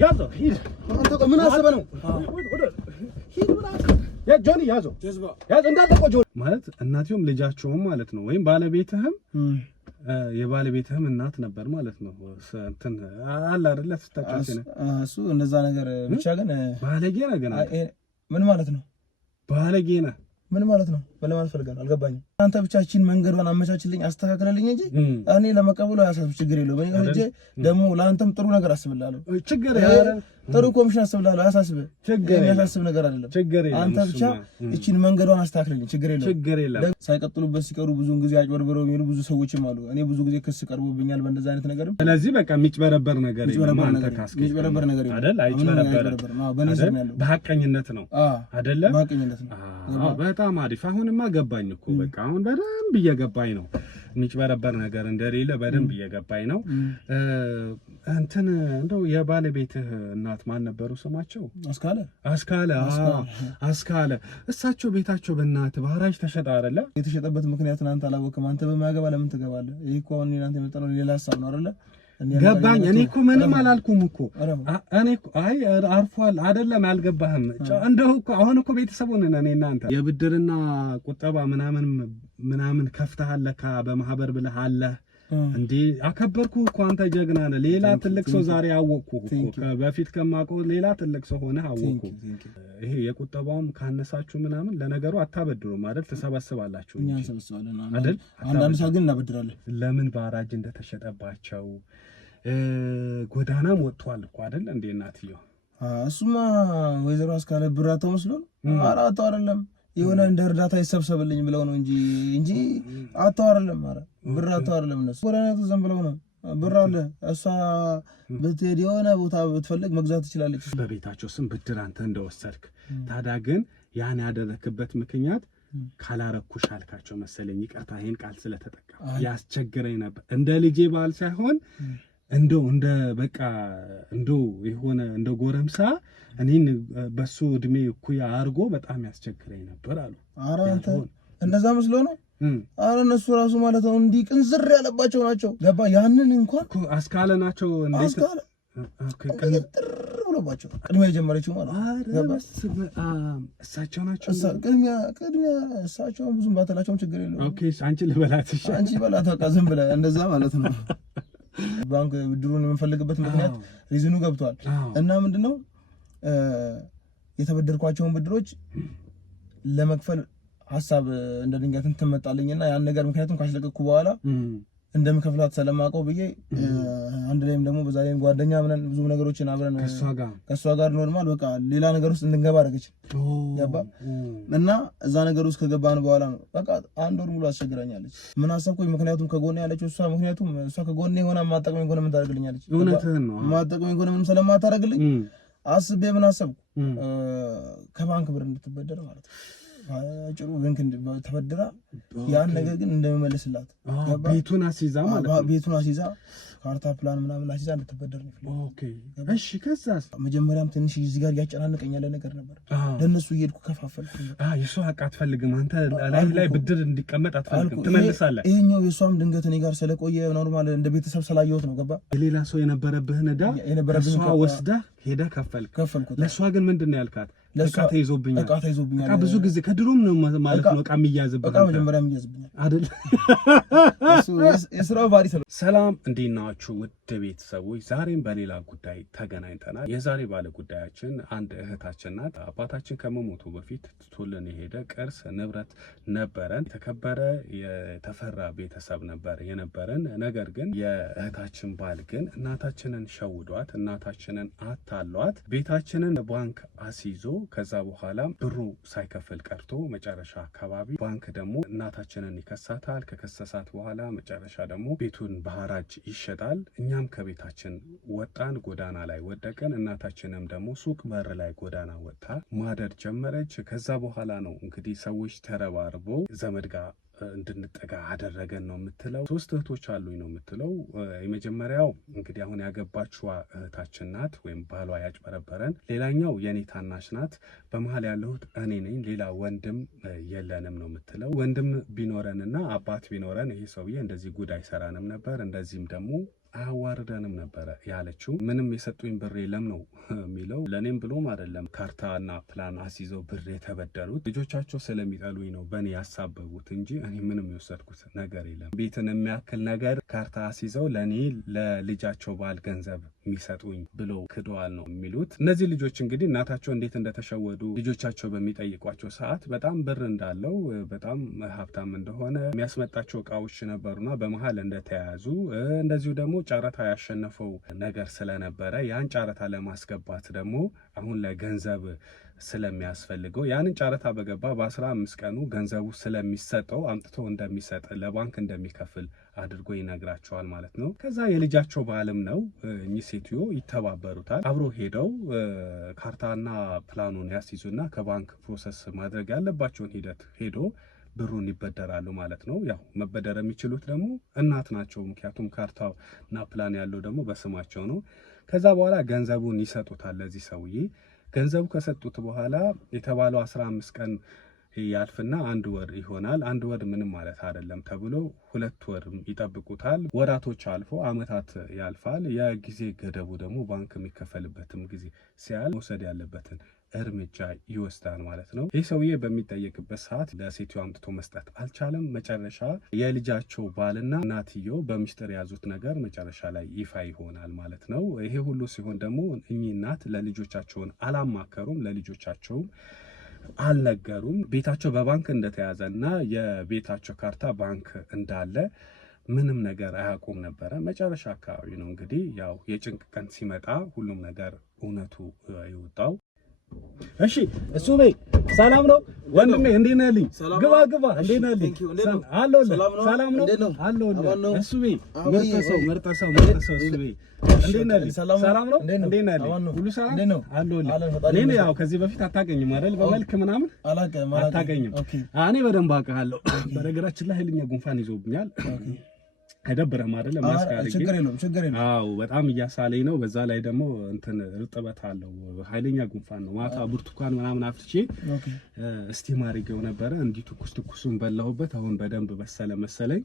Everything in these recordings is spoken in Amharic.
ያዘው ሂድ። አንተ ምን አስበህ ነው? ሂድ ያ ጆኒ ያዘው ያዘው እንዳልተቆ ጆኒ ማለት እናትዮም ልጃቸውም ማለት ነው። ወይም ባለቤትህም የባለቤትህም እናት ነበር ማለት ነው። እንትን አለ አይደለ ተስተካከለ እሱ እንደዛ ነገር ብቻ ግን ባለጌ ነህ። ግን ምን ማለት ነው ባለጌ ነህ? ምን ማለት ነው? በለማለት ፈልጋለሁ አልገባኝም። አንተ ብቻችን መንገዱን አመቻችልኝ አስተካክለልኝ እንጂ እኔ ለመቀበሉ ያሳብ ችግር የለውም። በእኔ ጋር ደግሞ ለአንተም ጥሩ ነገር አስብልሃለሁ። ችግር ያረ ጥሩ ኮሚሽን አስብልሃለሁ። አያሳስብ ችግር የሚያሳስብ ነገር አይደለም። አንተ ብቻ እቺን መንገዱን አስተካክለልኝ ችግር የለውም። ሳይቀጥሉበት ሲቀሩ ብዙን ጊዜ አጭበርብረው የሚሉ ብዙ ሰዎችም አሉ። እኔ ብዙ ጊዜ ክስ ቀርቦብኛል በእንደዛ አይነት ነገርም። ስለዚህ በቃ የሚጭበረበር ነገር የሚጭበረበር ነገር አይደል? አይጭበረበር በነዘር ነው ያለው። በሐቀኝነት ነው አይደለ? በሐቀኝነት ነው። በጣም አሪፍ። አሁንማ ገባኝ እኮ በቃ አሁን በደንብ እየገባኝ ነው። የሚጭበረበር ነገር እንደሌለ በደንብ እየገባኝ ነው። እንትን እንደው የባለቤትህ እናት ማን ነበሩ ስማቸው? አስካለ። እሳቸው ቤታቸው በእናትህ በሐራጅ ተሸጠ አይደለ? የተሸጠበት ምክንያት አንተ አላወቅም። አንተ በማያገባ ለምን ትገባለህ? ይሄ እኮ አሁን እናንተ የመጣው ሌላ ሐሳብ ነው አይደለ? ገባኝ። እኔ እኮ ምንም አላልኩም እኮ እኔ እኮ አይ አርፏል አይደለም አልገባህም። እንደው እኮ አሁን እኮ ቤተሰብ ሆነን እኔ እናንተ የብድርና ቁጠባ ምናምን ከፍተሃል ለካ በማህበር ብለህ አለ እንዴ? አከበርኩ እኮ አንተ ጀግና ነህ። ሌላ ትልቅ ሰው ዛሬ አወቅኩ እኮ በፊት ከማውቀው ሌላ ትልቅ ሰው ሆነህ አወቅኩ። ይሄ የቁጠባውም ካነሳችሁ ምናምን ለነገሩ አታበድሩም አይደል? ትሰበስባላችሁ እኛ እንሰበስባለን አይደል? አንዳንድ ሰው ግን እናበድራለን። ለምን በሐራጅ እንደተሸጠባቸው ጎዳናም ወጥቷል እኮ አይደል እንዴ እናትየው? እሱማ ወይዘሮ አስካለ ብራተው መስሎ አራተው አይደለም የሆነ እንደ እርዳታ ይሰብሰብልኝ ብለው ነው እንጂ አታው አይደለም። ኧረ ብር አታው አይደለም። እነሱ ወራናቱ ዘም ብለው ነው ብር አለ። እሷ ብትሄድ የሆነ ቦታ ብትፈልግ መግዛት ትችላለች። በቤታቸው ስም ብድር አንተ እንደወሰድክ ታዲያ ግን ያን ያደረክበት ምክንያት ካላረኩሽ አልካቸው መሰለኝ። ይቅርታ ይሄን ቃል ስለተጠቀም ያስቸግረኝ ነበር። እንደ ልጄ ባል ሳይሆን እንደ በቃ የሆነ እንደ ጎረምሳ እኔን በሱ እድሜ እኩያ አድርጎ በጣም ያስቸግረኝ ነበር አሉ። ኧረ አንተ እንደዛ መስሎ ነው። ኧረ እነሱ ራሱ ማለት ነው እንዲህ ቅንዝር ያለባቸው ናቸው። ገባ? ያንን እንኳን አስካለ ናቸው እንዴ? አስካለ ቅንጥር ብሎባቸው ቅድሚያ የጀመረችው ማለት ገባ? እሳቸው ናቸው። ቅድሚያ እሳቸው ብዙም ባተላቸውም ችግር የለውም። ኦኬ አንቺ ልበላት እሺ፣ አንቺ በላት በቃ ዝም ብለህ እንደዛ ማለት ነው። ባንክ ብድሩን የምንፈልግበት ምክንያት ሪዝኑ ገብቷል። እና ምንድነው የተበደርኳቸውን ብድሮች ለመክፈል ሐሳብ እንደ ድንገት ትመጣልኝና ያን ነገር ምክንያቱም ካስለቀቅኩ በኋላ እንደምከፍላት ስለማውቀው ብዬ አንድ ላይም ደግሞ በዛ ላይም ጓደኛ ምናምን ብዙ ነገሮችን አብረን ከሷ ጋር ኖርማል በቃ ሌላ ነገር ውስጥ እንድንገባ አደረገች። ገባ? እና እዛ ነገር ውስጥ ከገባን በኋላ ነው በቃ አንድ ወር ሙሉ አስቸግራኛለች። ምን አሰብኩኝ? ምክንያቱም ከጎኔ ያለችው እሷ ከጎኔ ሆና ማጣቀመኝ ሆነ ምን ታደርግልኛለች? እውነትህን ነው። ማጣቀመኝ ሆነ ምንም ስለማታደርግልኝ አስቤ ምን አሰብኩ? ከባንክ ብር እንድትበደር ማለት ነው። አጭሩ ወንክ ተበድራ ያን ነገር ግን እንደመመለስላት ቤቱን አሲዛ ማለት ነው። ቤቱን አሲዛ ካርታ ፕላን ምናምን አሲዛ እንድትበደር ነው። ኦኬ እሺ። ከዛስ መጀመሪያም ትንሽ እዚህ ጋር ያጨናንቀኝ ያለ ነገር ነበር። ለነሱ እየሄድኩ ከፋፈልኩ። የሷ ሀቅ አትፈልግም አንተ ላይ ብድር እንዲቀመጥ አትፈልግም፣ ትመልሳለህ። ይሄኛው የሷም ድንገት እኔ ጋር ስለቆየ ኖርማል እንደ ቤተሰብ ስላየሁት ነው። ገባ? የሌላ ሰው የነበረብህን ዕዳ እሷ ወስደህ ሄደህ ከፈልኩት። ለሷ ግን ምንድነው ያልካት? እቃ ተይዞብኛል። እቃ ብዙ ጊዜ ከድሮም ነው ማለት ነው። እቃ የሚያዝብህ እቃ መጀመሪያ የሚያዝብኛል አይደል? የስራው ባሪ ሰው። ሰላም እንዴት ናችሁ ውድ ቤተሰቦች? ዛሬም በሌላ ጉዳይ ተገናኝተናል። የዛሬ ባለ ጉዳያችን አንድ እህታችን ናት። አባታችን ከመሞቱ በፊት ትቶልን የሄደ ቅርስ ንብረት ነበረን። የተከበረ የተፈራ ቤተሰብ ነበር የነበረን። ነገር ግን የእህታችን ባል ግን እናታችንን ሸውዷት፣ እናታችንን አታሏት፣ ቤታችንን ባንክ አስይዞ ከዛ በኋላ ብሩ ሳይከፍል ቀርቶ መጨረሻ አካባቢ ባንክ ደግሞ እናታችንን ይከሳታል። ከከሰሳት በኋላ መጨረሻ ደግሞ ቤቱን በሐራጅ ይሸጣል። እኛም ከቤታችን ወጣን፣ ጎዳና ላይ ወደቀን። እናታችንም ደግሞ ሱቅ በር ላይ ጎዳና ወጥታ ማደር ጀመረች። ከዛ በኋላ ነው እንግዲህ ሰዎች ተረባርበው ዘመድ ጋር እንድንጠጋ አደረገን ነው የምትለው። 3 እህቶች አሉኝ ነው የምትለው። የመጀመሪያው እንግዲህ አሁን ያገባችዋ እህታችን ናት፣ ወይም ባሏ ያጭበረበረን። ሌላኛው የኔ ታናሽ ናት። በመሀል ያለሁት እኔ ነኝ። ሌላ ወንድም የለንም ነው የምትለው። ወንድም ቢኖረንና አባት ቢኖረን ይሄ ሰውዬ እንደዚህ ጉድ አይሰራንም ነበር፣ እንደዚህም ደግሞ አያዋርደንም ነበረ ያለችው። ምንም የሰጡኝ ብር የለም ነው የሚለው። ለእኔም ብሎም አይደለም ካርታና ፕላን አስይዘው ብር የተበደሩት ልጆቻቸው ስለሚጠሉኝ ነው በእኔ ያሳበቡት እንጂ እኔ ምንም የወሰድኩት ነገር የለም። ቤትን የሚያክል ነገር ካርታ አስይዘው ለእኔ ለልጃቸው ባል ገንዘብ የሚሰጡኝ ብሎ ክደዋል ነው የሚሉት። እነዚህ ልጆች እንግዲህ እናታቸው እንዴት እንደተሸወዱ ልጆቻቸው በሚጠይቋቸው ሰዓት በጣም ብር እንዳለው በጣም ሀብታም እንደሆነ የሚያስመጣቸው እቃዎች ነበሩና በመሀል እንደተያያዙ እንደዚሁ ደግሞ ጨረታ ያሸነፈው ነገር ስለነበረ ያን ጨረታ ለማስገባት ደግሞ አሁን ላይ ገንዘብ ስለሚያስፈልገው ያንን ጨረታ በገባ በ15 ቀኑ ገንዘቡ ስለሚሰጠው አምጥቶ እንደሚሰጥ ለባንክ እንደሚከፍል አድርጎ ይነግራቸዋል ማለት ነው። ከዛ የልጃቸው ባልም ነው እኚህ ሴትዮ ይተባበሩታል። አብሮ ሄደው ካርታና ፕላኑን ያስይዙና ከባንክ ፕሮሰስ ማድረግ ያለባቸውን ሂደት ሄዶ ብሩን ይበደራሉ ማለት ነው። ያው መበደር የሚችሉት ደግሞ እናት ናቸው። ምክንያቱም ካርታውና ፕላን ያለው ደግሞ በስማቸው ነው። ከዛ በኋላ ገንዘቡን ይሰጡታል ለዚህ ሰውዬ። ገንዘቡ ከሰጡት በኋላ የተባለው 15 ቀን ያልፍና 1 ወር ይሆናል። 1 ወር ምንም ማለት አይደለም ተብሎ 2 ወር ይጠብቁታል። ወራቶች አልፎ አመታት ያልፋል። የጊዜ ገደቡ ደግሞ ባንክ የሚከፈልበትም ጊዜ ሲያል መውሰድ ያለበትን እርምጃ ይወስዳል ማለት ነው። ይህ ሰውዬ በሚጠየቅበት ሰዓት ለሴትዮ አምጥቶ መስጠት አልቻለም። መጨረሻ የልጃቸው ባልና እናትየው በሚስጥር የያዙት ነገር መጨረሻ ላይ ይፋ ይሆናል ማለት ነው። ይሄ ሁሉ ሲሆን ደግሞ እኚህ እናት ለልጆቻቸውን አላማከሩም፣ ለልጆቻቸውም አልነገሩም። ቤታቸው በባንክ እንደተያዘና የቤታቸው ካርታ ባንክ እንዳለ ምንም ነገር አያውቁም ነበረ። መጨረሻ አካባቢ ነው እንግዲህ ያው የጭንቅ ቀን ሲመጣ ሁሉም ነገር እውነቱ የወጣው። እሺ እሱ በይ ሰላም ነው ወንድሜ፣ እንዴት ነህ ልኝ? ግባ ግባ፣ እንዴት ነህ ልኝ? አለሁልህ። ሰላም ነው አለሁልህ። እሱ በይ ምርጥ ሰው እሱ በይ እንዴት ነህ ልኝ? ሰላም ነው እንዴት ነህ ልኝ? ሁሉ ሰላም አለሁልህ። እኔ ያው ከዚህ በፊት አታውቀኝም አይደል? በመልክ ምናምን አታውቀኝም። እኔ በደንብ አውቅሃለሁ። በነገራችን ላይ ኃይለኛ ጉንፋን ይዞብኛል። አይደብርም አይደል? ችግር የለውም። አዎ በጣም እያሳለኝ ነው። በዛ ላይ ደግሞ እንትን እርጥበት አለው፣ ኃይለኛ ጉንፋን ነው። ማታ ብርቱካን ምናምን አፍልቼ እስቲም አድርጌው ነበረ። እንዲህ ትኩሱን በላሁበት። አሁን በደንብ በሰለ መሰለኝ።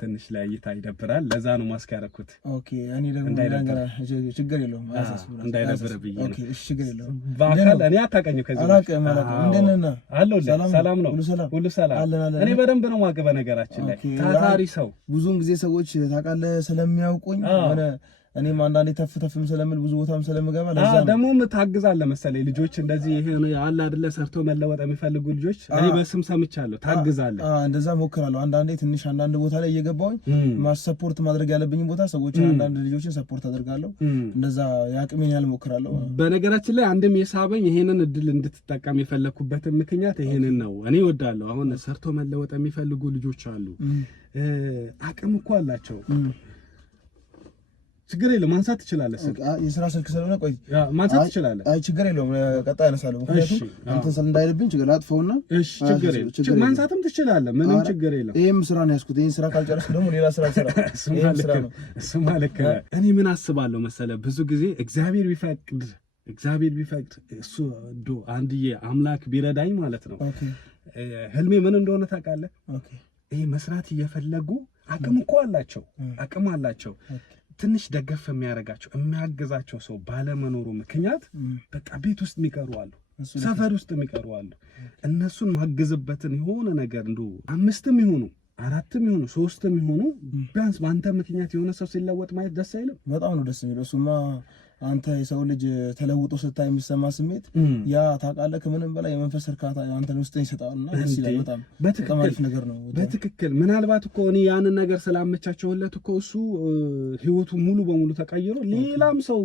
ትንሽ ላይ እይታ ይደብራል። ለዛ ነው ማስክ ያደረኩት። ኦኬ እኔ ደግሞ ችግር የለውም እንዳይደብር ብዬ ነው። እሺ ችግር የለውም። በአካል እኔ አታውቀኝም ከዚህ አላውቅም ማለት ነው። እንደነና አለሁልህ። ሰላም ነው ሁሉ ሰላም። እኔ በደንብ ነው የማውቅህ። በነገራችን ላይ ታታሪ ሰው ብዙውን ጊዜ ሰዎች ታውቃለህ ስለሚያውቁኝ ሆነ እኔም አንዳንዴ ተፍተፍም ስለምል ብዙ ቦታም ስለምገባ ለዛ ነው። ደግሞ ታግዛለህ መሰለኝ ልጆች እንደዚህ ይሄ አለ አይደለ ሰርቶ መለወጥ የሚፈልጉ ልጆች እኔ በስም ሰምቻለሁ። ታግዛለህ? እንደዛ ሞክራለሁ። አንዳንዴ ትንሽ አንዳንድ ቦታ ላይ እየገባሁኝ ሰፖርት ማድረግ ያለብኝ ቦታ ሰዎች አንዳንድ ልጆችን ሰፖርት አደርጋለሁ። እንደዛ ያቅሜን ያህል ሞክራለሁ። በነገራችን ላይ አንድም የሳበኝ ይሄንን እድል እንድትጠቀም የፈለኩበት ምክንያት ይሄንን ነው። እኔ እወዳለሁ። አሁን ሰርቶ መለወጥ የሚፈልጉ ልጆች አሉ። አቅም እኮ አላቸው። ችግር የለውም ማንሳት ትችላለህ። የሥራ ስልክ ስለሆነ ቆይ ማንሳት ትችላለህ። አይ ችግር የለውም ቀጣይ አነሳለሁ። ምክንያቱም አንተ እንዳይልብኝ ችግር አጥፈውና እሺ ችግር የለውም ማንሳትም ትችላለህ። ምንም ችግር የለውም። ይሄም ስራ ነው ያስኩት። ይሄን ስራ ካልጨረስኩ ደግሞ ሌላ ስራ ሰራ። እሱማ ልክ ነህ። እኔ ምን አስባለሁ መሰለህ ብዙ ጊዜ እግዚአብሔር ቢፈቅድ እሱ እንደው አንድዬ አምላክ ቢረዳኝ ማለት ነው። ህልሜ ምን እንደሆነ ታውቃለህ? ይሄ መስራት እየፈለጉ አቅም እኮ አላቸው ትንሽ ደገፍ የሚያደርጋቸው የሚያግዛቸው ሰው ባለመኖሩ ምክንያት በቃ ቤት ውስጥ የሚቀሩ አሉ፣ ሰፈር ውስጥ የሚቀሩ አሉ። እነሱን ማግዝበትን የሆነ ነገር እንደው 5ም ይሁኑ 4ም ይሁኑ 3ም ይሁኑ ቢያንስ በአንተ ምክንያት የሆነ ሰው ሲለወጥ ማየት ደስ አይልም? በጣም ነው ደስ የሚለው። እሱማ አንተ የሰው ልጅ ተለውጦ ስታይ የሚሰማ ስሜት ያ ታውቃለህ፣ ከምንም በላይ የመንፈስ እርካታ አንተን ውስጥ ይሰጣልና ደስ ይላል። በጣም አሪፍ ነገር ነው። በትክክል ምናልባት እኮ እኔ ያንን ነገር ስላመቻቸውለት እኮ እሱ ህይወቱ ሙሉ በሙሉ ተቀይሮ ሌላም ሰው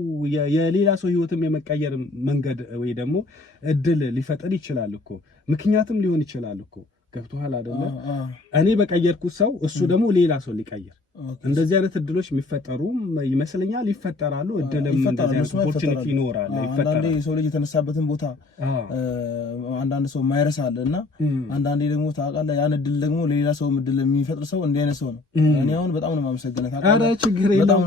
የሌላ ሰው ህይወትም የመቀየር መንገድ ወይ ደግሞ እድል ሊፈጥር ይችላል እኮ፣ ምክንያትም ሊሆን ይችላል እኮ። ገብቶሃል አይደለ? እኔ በቀየርኩት ሰው እሱ ደግሞ ሌላ ሰው ሊቀየር እንደዚህ አይነት እድሎች የሚፈጠሩ ይመስለኛል። ይፈጠራሉ። እድልም እንደዚህ አይነት ኦፖርቹኒቲ ይኖራል። አንዳንዴ የሰው ልጅ የተነሳበትን ቦታ አንዳንድ ሰው ማይረሳ አለና አንዳንዴ ደግሞ ታውቃለህ ያን እድል ደግሞ ለሌላ ሰው እድል የሚፈጥር ሰው እንዲህ አይነት ሰው ነው። እኔ አሁን በጣም ነው የማመሰግነው። ታውቃለህ? ኧረ ችግር የለውም።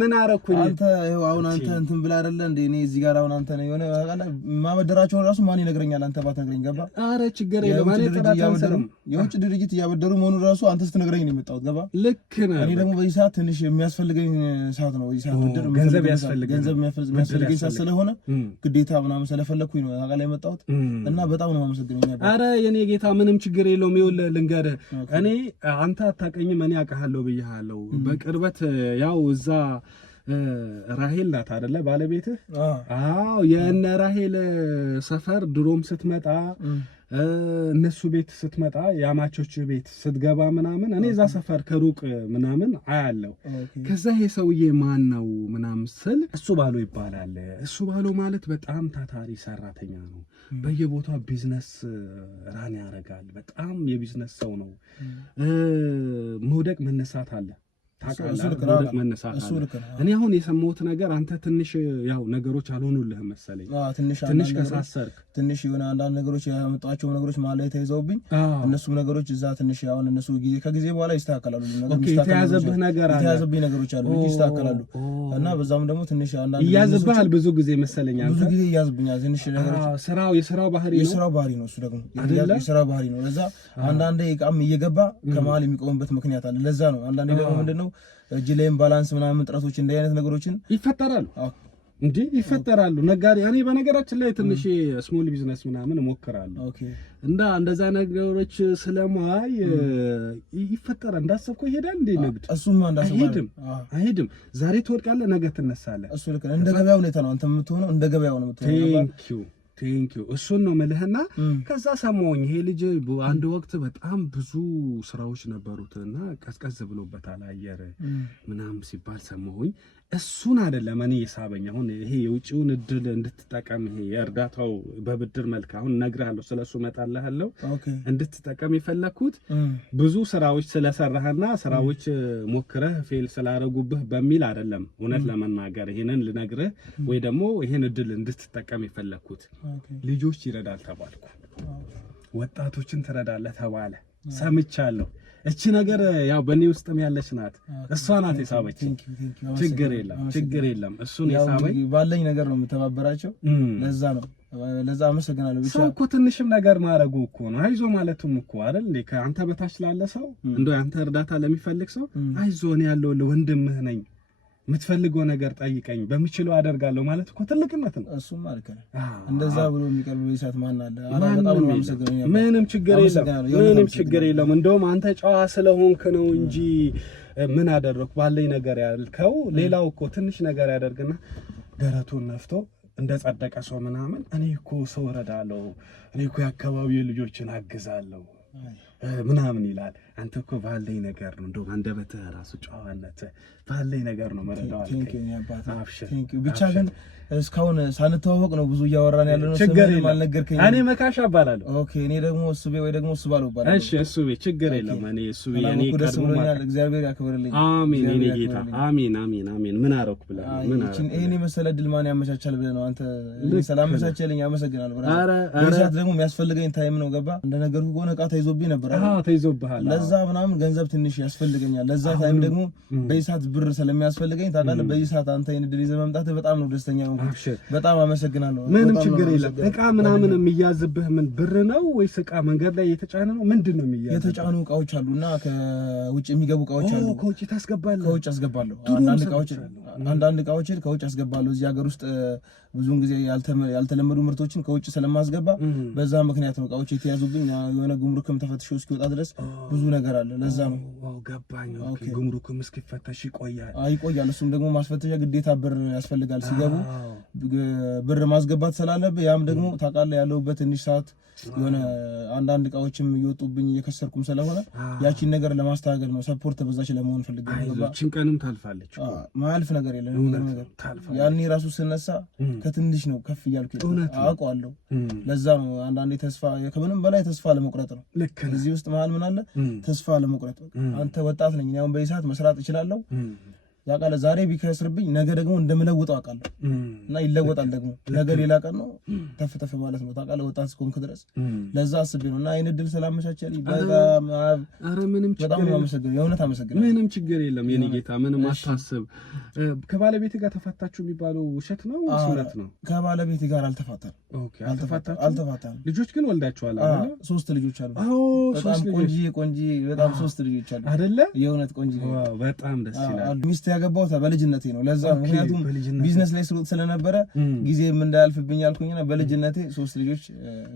ምን አረኩኝ? አንተ ይኸው አሁን አንተ እንትን ብለህ አይደለ እንደ እኔ እዚህ ጋር አሁን አንተ ነው የሆነ ታውቃለህ ማበደራቸውን ራሱ ማን ይነግረኛል? አንተ ባትነግረኝ ገባ? ኧረ ችግር የለውም። እኔ የውጭ ድርጅት እያበደሩ መሆኑን ራሱ አንተ ስትነግረኝ ነው የመጣሁት ገባ? ልክ ነህ። እኔ ደግሞ በዚህ ሰዓት ትንሽ የሚያስፈልገኝ ሰዓት ነው። በዚህ ሰዓት ብድር ገንዘብ የሚያስፈልገኝ ሰዓት ስለሆነ ግዴታ ምናምን ስለፈለኩኝ ነው አቃ ላይ የመጣሁት እና በጣም ነው የማመሰግነው። አረ የኔ ጌታ ምንም ችግር የለውም። ይኸውልህ ልንገርህ፣ እኔ አንተ አታውቀኝም፣ እኔ አውቅሃለሁ ብዬሃለሁ በቅርበት ያው እዛ ራሄል ናት አይደለ ባለቤትህ? አዎ የእነ ራሄል ሰፈር ድሮም ስትመጣ እነሱ ቤት ስትመጣ ያማቾች ቤት ስትገባ ምናምን እኔ እዛ ሰፈር ከሩቅ ምናምን አያለው። ከዛ ይሄ ሰውዬ ማን ነው ምናምን ስል እሱ ባሎ ይባላል። እሱ ባሎ ማለት በጣም ታታሪ ሰራተኛ ነው። በየቦታው ቢዝነስ ራን ያደርጋል። በጣም የቢዝነስ ሰው ነው። መውደቅ መነሳት አለ ታውቃለህ፣ መነሳት አለ። እኔ አሁን የሰማሁት ነገር አንተ ትንሽ ያው ነገሮች አልሆኑልህም መሰለኝ። ትንሽ ከሳሰርክ ትንሽ የሆነ አንዳንድ ነገሮች ያመጣቸው ነገሮች ማለት ተይዘውብኝ እነሱም ነገሮች እዛ ትንሽ ያው እነሱ ከጊዜ በኋላ ይስተካከላሉ። የተያዘብህ ነገር አለ፣ የተያዘብኝ ነገሮች አሉ ይስተካከላሉ። እና በዛም ደግሞ አንዳንድ ይያዝብሃል ብዙ ጊዜ መሰለኝ። ብዙ ጊዜ ይያዝብኛል ትንሽ ነገሮች። የስራው ባህሪ ነው፣ የስራው ባህሪ ነው። እሱ ደግሞ የስራው ባህሪ ነው። ለዛ አንዳንዴ እቃም እየገባ ከመሀል የሚቆምበት ምክንያት አለ። ለዛ ነው አንዳንዴ ደግሞ ምንድነው እጅ ላይም ባላንስ ምናምን ጥረቶች እንደ አይነት ነገሮችን ይፈጠራሉ እንዴ ይፈጠራሉ። ነጋዴ እኔ በነገራችን ላይ ትንሽ ስሞል ቢዝነስ ምናምን እሞክራለሁ እና እንደዛ ነገሮች ስለማይ ይፈጠራል። እንዳሰብከው ይሄዳል እንዴ ንግድ? እሱማ እንዳሰብከው አይሄድም። ዛሬ ትወድቃለህ፣ ነገ ትነሳለህ። እሱ ልክ እንደ ገበያው ሁኔታ ነው አንተ የምትሆነው፣ እንደ ገበያው ነው የምትሆነው። ቴንኪው እሱን ነው የምልህና ከዛ ሰማሁኝ ይሄ ልጅ አንድ ወቅት በጣም ብዙ ስራዎች ነበሩትና ቀዝቀዝ ብሎበታል አየር ምናምን ሲባል ሰማሁኝ። እሱን አይደለም እኔ የሳበኝ አሁን ይሄ የውጪውን እድል እንድትጠቀም ይሄ የእርዳታው በብድር መልክ አሁን እነግርሃለሁ፣ ስለሱ እመጣልሃለሁ እንድትጠቀም የፈለኩት ብዙ ስራዎች ስለሰራህና ስራዎች ሞክረህ ፌል ስላረጉብህ በሚል አይደለም። እውነት ለመናገር ይሄንን ልነግርህ ወይ ደግሞ ይሄን እድል እንድትጠቀም የፈለኩት ልጆች ይረዳል ተባልኩ፣ ወጣቶችን ትረዳለህ ተባለ፣ ሰምቻለሁ። እቺ ነገር ያው በእኔ ውስጥም ያለች ናት። እሷ ናት የሳበች። ችግር የለም እሱን የሳበኝ ባለኝ ነገር ነው የምተባበራቸው። ለዛ አመሰግናለሁ። ብቻ ሰው እኮ ትንሽም ነገር ማድረጉ እኮ ነው አይዞ ማለቱም እኮ አይደል እንዴ? ከአንተ በታች ላለ ሰው እንደው አንተ እርዳታ ለሚፈልግ ሰው አይዞ እኔ ያለው ወንድምህ ነኝ፣ የምትፈልገው ነገር ጠይቀኝ፣ በሚችለው አደርጋለሁ ማለት እኮ ትልቅነት ነው። እሱም ማለት ነው። እንደዛ ብሎ የሚቀርብ በይሳት ማን አለ? ምንም ችግር የለም። እንደውም አንተ ጨዋ ስለሆንክ ነው እንጂ ምን አደረኩ ባለኝ ነገር ያልከው። ሌላው እኮ ትንሽ ነገር ያደርግና ደረቱን ነፍቶ እንደ ጸደቀ ሰው ምናምን እኔ እኮ ሰው እረዳለሁ፣ እኔ እኮ የአካባቢው ልጆችን አግዛለሁ ምናምን ይላል። አንተ እኮ ባለኝ ነገር ነው እንደው አንደበትህ ራሱ ጨዋነት ባለኝ ነገር ነው መረዳው አልከኝ። ብቻ ግን እስካሁን ሳንተዋወቅ ነው ብዙ እያወራን ያለነው። ችግር የለም አልነገርከኝ። እኔ መካሻ እባላለሁ። ኦኬ እኔ ደግሞ እሱቤ ወይ ደግሞ እሱ ባለው እባላለሁ። እሺ እሱቤ ችግር የለም። እኔ እሱቤ እኔ ቀድሞ ማለት እግዚአብሔር ያክብርልኝ። አሜን እኔ ጌታ አሜን። ምን አረኩ ብለህ ምን አረኩ? ይሄን የመሰለ ድል ማን ያመቻቻል ብለህ ነው አንተ ሰላም መቻቻልኝ። አመሰግናለሁ ብራዘር። በሰዓት ደግሞ የሚያስፈልገኝ ታይም ነው ገባ። እንደነገርኩህ ከሆነ እቃ ተይዞብኝ ነበር። ተይዞብሃል። ለዛ ምናምን ገንዘብ ትንሽ ያስፈልገኛል። ለዛ ታይም ደግሞ በሰዓት ብር ስለሚያስፈልገኝ ታውቃለህ። በሰዓት አንተ ይሄን ድል ይዘህ መምጣትህ በጣም ነው ደስተኛ ነው። በጣም አመሰግናለሁ። ምንም ችግር የለም። እቃ ምናምን የሚያዝብህ ምን ብር ነው ወይስ እቃ መንገድ ላይ የተጫነ ነው? ምንድነው የሚያዝብህ? የተጫኑ እቃዎች አሉና ከውጭ የሚገቡ እቃዎች አሉ። ከውጭ ታስገባለህ? ከውጭ አስገባለሁ። አንዳንድ እቃዎችን ከውጭ አስገባለሁ። እዚህ ሀገር ውስጥ ብዙውን ጊዜ ያልተለመዱ ምርቶችን ከውጭ ስለማስገባ በዛ ምክንያት ነው እቃዎች የተያዙብኝ። የሆነ ጉምሩክም ተፈትሾ እስኪወጣ ድረስ ብዙ ነገር አለ። ለዛ ነው ገባኝ። ኦኬ ጉምሩክም እስኪፈተሽ ይቆያል። እሱም ደግሞ ማስፈተሻ ግዴታ ብር ያስፈልጋል። ሲገቡ ብር ማስገባት ስላለብህ ያም ደግሞ ታውቃለህ ያለሁበት ትንሽ ሰዓት የሆነ አንዳንድ እቃዎችም እየወጡብኝ እየከሰርኩም ስለሆነ ያቺን ነገር ለማስተካከል ነው። ሰፖርት በዛች ለመሆን ፈልጋለሁ። ያቺን ቀንም ታልፋለች። ማልፍ ነገር የለም። ያኔ ራሱ ስነሳ ከትንሽ ነው ከፍ እያልኩ አውቀዋለሁ። ለዛ ነው አንዳንዴ ተስፋ ከምንም በላይ ተስፋ ለመቁረጥ ነው። እዚህ ውስጥ መሀል ምን አለ ተስፋ ለመቁረጥ። አንተ ወጣት ነኝ፣ አሁን በዚህ ሰዓት መስራት እችላለሁ። ታውቃለህ ዛሬ ቢከስርብኝ ነገ ደግሞ እንደምለውጠው አውቃለሁ እና ይለወጣል ደግሞ ነገ ሌላ ቀን ነው ተፍተፍ ማለት ነው ታውቃለህ ወጣት እስከሆንክ ድረስ ለዛ አስቤ ነው እና አይነ ድል ስላመቻቸልኝ በጣም ኧረ ምንም ችግር በጣም አመሰግናለሁ የእውነት አመሰግናለሁ ምንም ችግር የለም የኔ ጌታ ምንም አታስብ ከባለቤት ጋር ተፋታችሁ የሚባለው ውሸት ነው ወይስ እውነት ነው ከባለቤት ጋር አልተፋታንም ኦኬ አልተፋታንም ልጆች ግን ወልዳችኋል አይደል 3 ልጆች አሉ በጣም ቆንጂ በጣም 3 ልጆች አሉ አይደለ የእውነት ቆንጂ ዋው በጣም ደስ ይላል ሚስት ያገባሁት በልጅነቴ ነው ለዛ ምክንያቱም ቢዝነስ ላይ ስሩት ስለነበረ ጊዜም እንዳያልፍብኝ አልኩኝና በልጅነቴ 3 ልጆች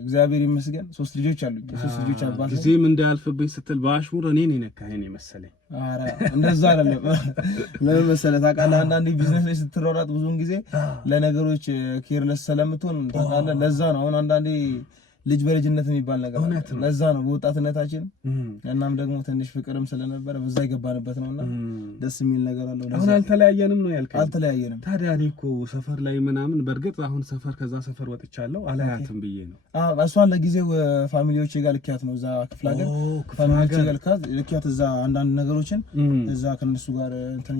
እግዚአብሔር ይመስገን 3 ልጆች አሉኝ 3 ልጆች አባቴ ጊዜም እንዳያልፍብኝ ስትል በአሽሙር እኔን ይነካኸኝ መሰለኝ ኧረ እንደዛ አይደለም ለምን መሰለህ ታውቃለህ አንዳንዴ ቢዝነስ ላይ ስትሯሯጥ ብዙውን ጊዜ ለነገሮች ኬርለስ ስለምትሆን ታውቃለህ ለዛ ነው አሁን አንዳንዴ ልጅ በልጅነት የሚባል ነገር ለዛ ነው በወጣትነታችን እናም ደግሞ ትንሽ ፍቅርም ስለነበረ በዛ ይገባንበት ነውና ደስ የሚል ነገር አለው አሁን አልተለያየንም ነው ያልከኝ አልተለያየንም ታዲያ እኔ እኮ ሰፈር ላይ ምናምን በርግጥ አሁን ሰፈር ከዛ ሰፈር ወጥቻለሁ አላያትም ብዬ ነው እሷን ለጊዜው ፋሚሊዎቼ ጋር ልኪያት ነው እዛ ክፍለ ሀገር ፋሚሊዎቼ ጋር ልኪያት እዛ አንዳንድ ነገሮችን እዛ ከነሱ ጋር እንትን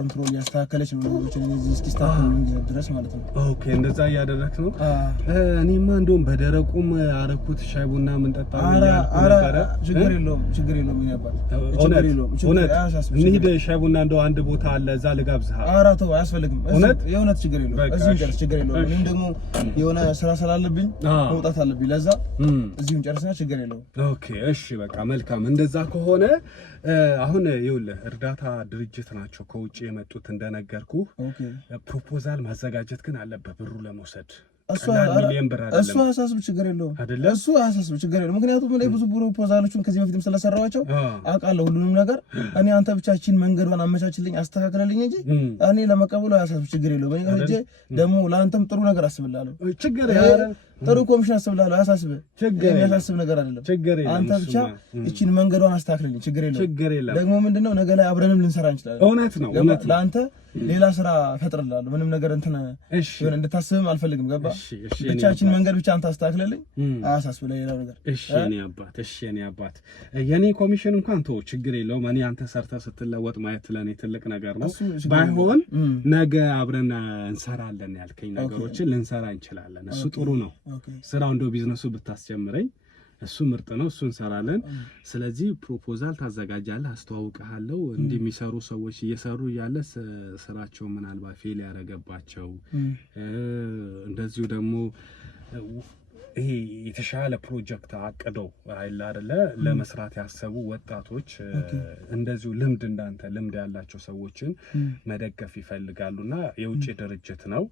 ኮንትሮል ያስተካከለች ነው ነገሮችን እዚህ እስኪስተካከሉ ድረስ ማለት ነው ኦኬ እንደዛ እያደረክ ነው እኔማ እንደውም በደረቁ አረኩት ሻይ ቡና ምን ጠጣው ነበር ችግር የለውም ይነባል ችግር የለውም እንሂድ ሻይ ቡና እንደው አንድ ቦታ አለ እዛ ልጋብዝህ ኧረ ተው አያስፈልግም የእውነት ችግር የለውም እዚህም ጨርስ ችግር የለውም እኔም ደግሞ የሆነ ስራ ስላለብኝ መውጣት አለብኝ ለዛ እዚህም ጨርስና ችግር የለውም ኦኬ እሺ በቃ መልካም እንደዛ ከሆነ አሁን ይኸውልህ እርዳታ ድርጅት ናቸው ከውጭ የመጡት እንደነገርኩ ፕሮፖዛል ማዘጋጀት ግን አለበት ብሩ ለመውሰድ እሱ አሳስብ ችግር የለውም እሱ አሳስብ ችግር የለውም ምክንያቱም እኔ ብዙ ፕሮፖዛሎችን ከዚህ በፊትም ስለሰራኋቸው አውቃለሁ ሁሉንም ነገር እኔ አንተ ብቻችን መንገዷን አመቻችልኝ አስተካክለልኝ እንጂ እኔ ለመቀበሉ አሳስብ ችግር የለውም እኔ እንጂ ደግሞ ለአንተም ጥሩ ነገር አስብልሃለሁ ችግር የለም ጥሩ ኮሚሽን አስብልሃለሁ አያሳስብ የሚያሳስብ ነገር አይደለም አንተ ብቻ እቺን መንገዷን አስተካክለልኝ ችግር የለውም ደግሞ ምንድነው ነገ ላይ አብረንም ልንሰራ እንችላለን እውነት ነው ለአንተ ሌላ ስራ ፈጥርልሃለሁ ምንም ነገር እንትን ይሁን እንድታስብም አልፈልግም ገባ ብቻችን መንገድ ብቻ አንተ አስተካክለልኝ አያሳስብ ሌላ ነገር እሺ የኔ አባት የኔ ኮሚሽን እንኳን ተው ችግር የለውም እኔ አንተ ሰርተህ ስትለወጥ ማየት ለኔ ትልቅ ነገር ነው ባይሆን ነገ አብረን እንሰራለን ያልከኝ ነገሮችን ልንሰራ እንችላለን እሱ ጥሩ ነው ስራው እንደው ቢዝነሱ ብታስጀምረኝ እሱ ምርጥ ነው እሱ እንሰራለን ስለዚህ ፕሮፖዛል ታዘጋጃለህ አስተዋውቀሃለሁ እንደሚሰሩ ሰዎች እየሰሩ ያለ ስራቸው ምናልባት ፌል ያረጋባቸው እንደዚሁ ደግሞ ይሄ የተሻለ ፕሮጀክት አቅደው አይደለ ለመስራት ያሰቡ ወጣቶች እንደዚሁ ልምድ እንዳንተ ልምድ ያላቸው ሰዎችን መደገፍ ይፈልጋሉና የውጭ ድርጅት ነው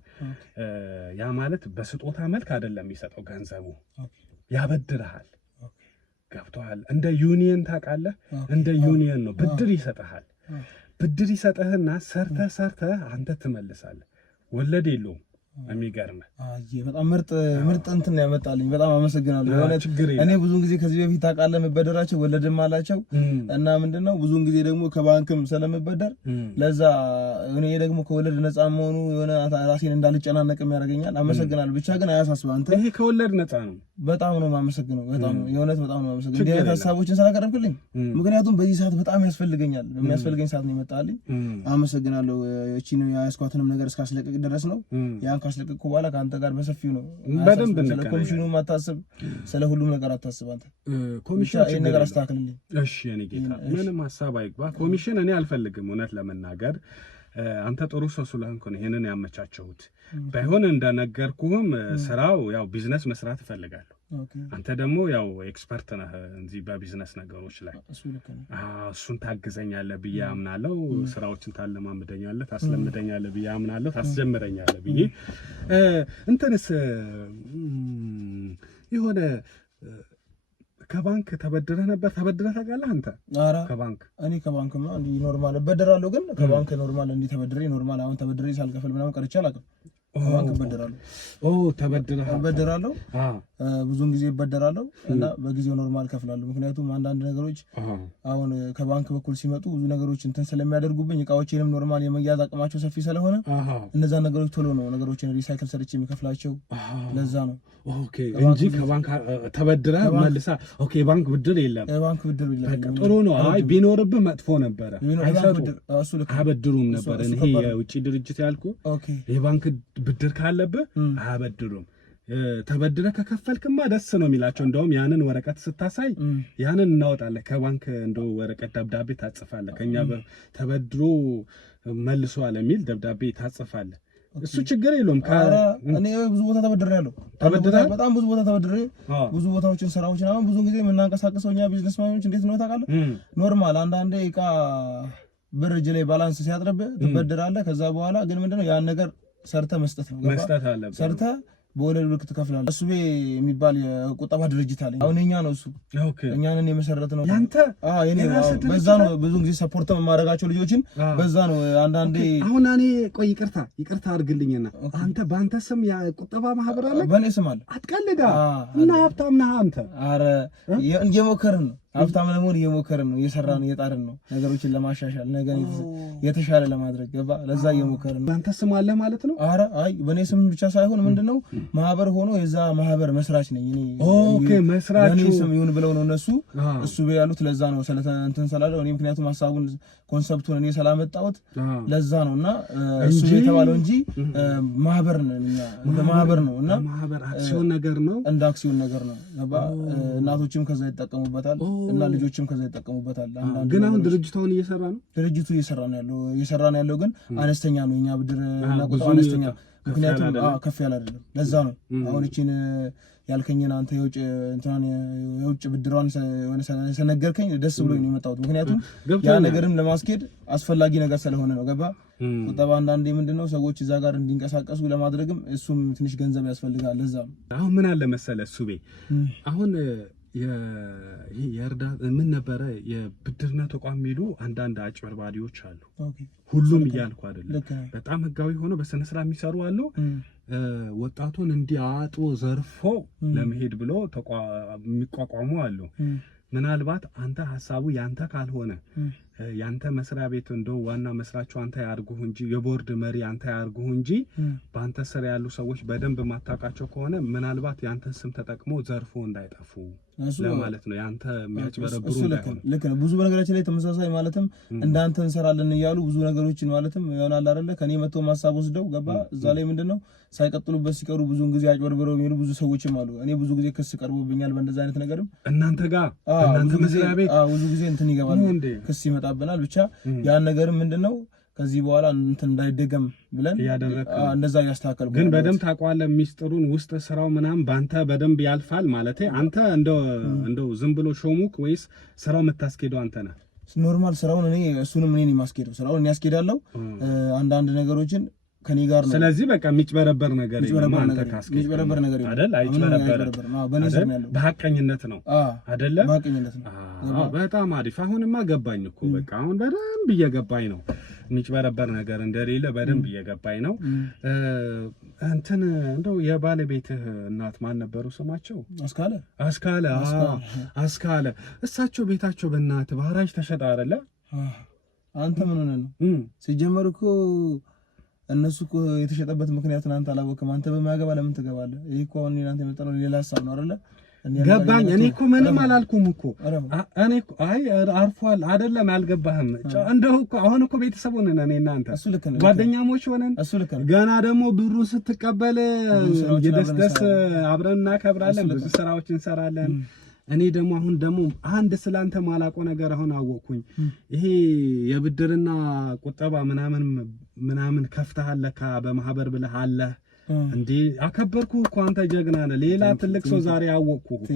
ያ ማለት በስጦታ መልክ አይደለም የሚሰጠው ገንዘቡ ያበድርሃል ገብቶሃል እንደ ዩኒየን ታውቃለህ እንደ ዩኒየን ነው ብድር ይሰጥሃል ብድር ይሰጥህና ሰርተህ አንተ ትመልሳለህ ወለድ የለውም የሚገርም በጣም ምርጥ እንትን ያመጣልኝ በጣም አመሰግናለሁ ማለት እኔ ብዙ ጊዜ ከዚህ በፊት ታውቃለህ መበደራቸው ወለድም አላቸው እና ምንድነው ብዙ ጊዜ ደግሞ ከባንክም ስለመበደር ለዛ እኔ ደግሞ ከወለድ ነፃ መሆኑ የሆነ ራሴን እንዳልጨናነቅም ያደርገኛል አመሰግናለሁ ብቻ ግን አያሳስብ አንተ ይሄ ከወለድ ነፃ ነው በጣም ነው ማመሰግነው በጣም የእውነት በጣም ነው ማመሰግነው እንዴት ሐሳቦችን ስላቀረብክልኝ ምክንያቱም በዚህ ሰዓት በጣም ያስፈልገኛል በሚያስፈልገኝ ሰዓት ነው የመጣልኝ አመሰግናለሁ እቺን ያስኳትንም ነገር እስካስለቀቅ ድረስ ነው ያን ካስለቀቅኩ በኋላ ካንተ ጋር በሰፊው ነው በደንብ ስለ ኮሚሽኑ ማታስብ ስለ ሁሉም ነገር አታስብ አንተ ኮሚሽን ይሄን ነገር አስተካክልልኝ እሺ የኔ ጌታ ምንም ሐሳብ አይግባ ኮሚሽን እኔ አልፈልግም እውነት ለመናገር አንተ ጥሩ ሰው ስለሆንክ ነው ይሄንን ያመቻቸውት ባይሆን እንደነገርኩህም ስራው ያው ቢዝነስ መስራት እፈልጋለሁ አንተ ደግሞ ያው ኤክስፐርት ነህ እንዚህ በቢዝነስ ነገሮች ላይ እሱን ታግዘኛለህ ብዬ አምናለሁ ስራዎችን ታለማምደኛለህ ታስለምደኛለህ ብዬ አምናለሁ ታስጀምረኛለህ ብዬ እንትንስ የሆነ ከባንክ ተበድረህ ታውቃለህ አንተ ከባንክ እኔ ከባንክማ እንዲ ኖርማል በደራለሁ ግን ከባንክ ኖርማል እንዲ ተበድሬ ኖርማል አሁን ተበድሬ ሳልከፍል ምናምን ቀርቼ አላውቅም ባንክ እበደራለሁ። እበደራለሁ ብዙውን ጊዜ እበደራለሁ እና በጊዜው ኖርማል ከፍላለሁ። ምክንያቱም አንዳንድ ነገሮች አሁን ከባንክ በኩል ሲመጡ ብዙ ነገሮች እንትን ስለሚያደርጉብኝ እቃዎቼንም ኖርማል የመያዝ አቅማቸው ሰፊ ስለሆነ እነዛ ነገሮች ቶሎ ነው ነገሮችን ሪሳይክል ሰርቼ የሚከፍላቸው። ለዛ ነው ኦኬ እንጂ ከባንክ ተበድረህ መልሳ ኦኬ ባንክ ብድር የለም። ባንክ ብድር የለም። ጥሩ ነው። አይ ቢኖርብህ መጥፎ ነበረ። አበድሩም ነበር። ይሄ የውጭ ድርጅት ያልኩ የባንክ ብድር ካለብህ አበድሩም። ተበድረህ ከከፈልክማ ደስ ነው የሚላቸው። እንደውም ያንን ወረቀት ስታሳይ ያንን እናወጣለን ከባንክ እንደው ወረቀት ደብዳቤ ታጽፋለህ። ከኛ ተበድሮ መልሷል የሚል ደብዳቤ ታጽፋለህ። እሱ ችግር የለውም። እኔ ብዙ ቦታ ተበድሬያለሁ። በጣም ብዙ ቦታ ተበድሬ ብዙ ቦታዎችን ስራዎችን አሁን ብዙ ጊዜ የምናንቀሳቀሰው እኛ ቢዝነስ ማኖች እንዴት ነው ታውቃለህ? ኖርማል አንዳንዴ እቃ ብር እጅ ላይ ባላንስ ሲያጥርብህ ትበድራለህ። ከዛ በኋላ ግን ምንድነው ያን ነገር ሰርተህ መስጠት ነው። መስጠት አለብህ። ሰርተህ በወለድ ልክ ትከፍላለህ። እሱ የሚባል የቁጠባ ድርጅት አለ። አሁን የኛ ነው እሱ። እኛንን የመሰረት ነው ያንተ። የኔ ነው። በዛ ነው ብዙ ጊዜ ሰፖርት የማደርጋቸው ልጆችን በዛ ነው። አንዳንዴ አሁን እኔ ቆይ ይቅርታ አድርግልኝና አንተ በአንተ ስም የቁጠባ ማህበር አለ? በእኔ ስም አለ። አትቀልዳ እና ሀብታም ነህ አንተ። ኧረ እየሞከርን ነው። ሀብታም ለመሆን እየሞከርን ነው። እየሰራን እየጣርን ነው ነገሮችን ለማሻሻል ነገር የተሻለ ለማድረግ ገባ። ለዛ እየሞከርን ነው። በአንተ ስም አለ ማለት ነው? ኧረ አይ በእኔ ስም ብቻ ሳይሆን ምንድነው ማህበር ሆኖ የዛ ማህበር መስራች ነኝ እኔ። ኦኬ መስራቹ በእኔ ስም ይሁን ብለው ነው እነሱ እሱ ያሉት። ለዛ ነው እንትን ስላለው እኔ ምክንያቱም ሀሳቡን ኮንሰፕቱን እኔ ስላመጣሁት ለዛ ነውና እሱ የተባለው እንጂ ማህበር ነን እኛ። እንደ ማህበር ነው እና ማህበር አክሲዮን ነገር ነው። እንደ አክሲዮን ነገር ነው ገባ። እናቶችም ከዛ ይጠቀሙበታል እና ልጆችም ከዛ ይጠቀሙበታል። ግን አሁን ድርጅቱን እየሰራ ነው። ድርጅቱ እየሰራ ነው ያለው ግን አነስተኛ ነው። የኛ ብድር እና ቁጥሩ አነስተኛ ምክንያቱም ከፍ ያለ አይደለም። ለዛ ነው አሁን እቺን ያልከኝን አንተ የውጭ ብድሯን ሰነገርከኝ ደስ ብሎኝ ነው የመጣሁት። ምክንያቱም ያ ነገርም ለማስኬድ አስፈላጊ ነገር ስለሆነ ነው ገባ። ቁጠባ አንዳንዴ ምንድነው ሰዎች እዛ ጋር እንዲንቀሳቀሱ ለማድረግም እሱም ትንሽ ገንዘብ ያስፈልጋል። ለዛ አሁን ምን አለ መሰለህ እሱ አሁን የእርዳታ ምን ነበረ የብድርና ተቋም የሚሉ አንዳንድ አጭበርባሪዎች አሉ። ሁሉም እያልኩ አይደለም። በጣም ህጋዊ ሆኖ በስነ ስርዓት የሚሰሩ አሉ። ወጣቱን እንዲያጡ ዘርፎ ለመሄድ ብሎ የሚቋቋሙ አሉ። ምናልባት አንተ ሐሳቡ ያንተ ካልሆነ ያንተ መስሪያ ቤት እንደው ዋና መስራቹ አንተ ያርጉህ እንጂ የቦርድ መሪ አንተ ያርጉህ እንጂ በአንተ ስር ያሉ ሰዎች በደንብ ማታውቃቸው ከሆነ ምናልባት ያንተን ስም ተጠቅሞ ዘርፎ እንዳይጠፉ ለማለት ነው። ያንተ የሚያጭበረብሩ እንዳይሆን ልክ ነው። ብዙ በነገራችን ላይ ተመሳሳይ ማለትም እንዳንተ እንሰራለን እያሉ ብዙ ነገሮችን ማለትም ይሆናል አይደለ? ከኔ መጥቶ ማሳብ ወስደው ገባ እዛ ላይ ምንድነው ሳይቀጥሉበት ሲቀሩ ብዙን ጊዜ አጭበርብረው የሚሉ ብዙ ሰዎችም አሉ። እኔ ብዙ ጊዜ ክስ ቀርቦብኛል በእንደዛ አይነት ነገርም እናንተ ጋር እናንተ መስሪያ ቤት ብዙ ጊዜ እንትን ይገባል ክስ ይመጣብናል። ብቻ ያን ነገርም ምንድነው ከዚህ በኋላ እንትን እንዳይደገም ብለን እንደዛ ያስተካከል። ግን በደንብ ታውቀዋለህ ሚስጥሩን ውስጥ ስራው ምናምን ባንተ በደንብ ያልፋል ማለት አንተ እንደው ዝም ብሎ ሾሙክ ወይስ ስራው የምታስኬደው አንተ ነህ? ኖርማል ስራውን እሱንም እኔ የማስኬደው ስራውን እኔ ያስኬዳለሁ አንዳንድ ነገሮችን ከኔ ጋር ነው። ስለዚህ በቃ የሚጭበረበር ነገር የለም። አንተ ካስከ የሚጭበረበር ነገር የለም አይደል? አይጭበረበር በሐቀኝነት ነው አይደለ? በሐቀኝነት ነው። በጣም አሪፍ። አሁንማ ገባኝ እኮ በቃ አሁን በደንብ እየገባኝ ነው። የሚጭበረበር ነገር እንደሌለ በደንብ እየገባኝ ነው። እንትን እንደው የባለቤትህ እናት ማን ነበሩ ስማቸው? አስካለ። እሳቸው ቤታቸው በእናትህ በሐራጅ ተሸጠ አይደለ? አንተ ምን ሆነህ ነው? ሲጀመር እኮ እነሱ እኮ የተሸጠበት ምክንያት እናንተ አላወቅም። አንተ በማያገባ ለምን ትገባለህ? ይሄ እኮ አሁን እናንተ የመጣው ሌላ ሀሳብ ነው አይደለ? ገባኝ። እኔ እኮ ምንም አላልኩም እኮ እኔ እኮ አርፏል አይደለም አልገባህም። እንደው እኮ አሁን እኮ ቤተሰብ ሆነን እኔ እናንተ ጓደኛሞች ሆነን ገና ደግሞ ብሩ ስትቀበል ደስ አብረን እናከብራለን፣ ብዙ ስራዎች እንሰራለን። እኔ ደግሞ አሁን ደግሞ አንድ ስላንተ ማላቆ ነገር አሁን አወቅኩኝ። ይሄ የብድርና ቁጠባ ምናምን ከፍተሃል ለካ በማህበር ብለህ አለ እንዴ? አከበርኩ እኮ አንተ ጀግና ነህ። ሌላ ትልቅ ሰው ዛሬ አወቅኩ እኮ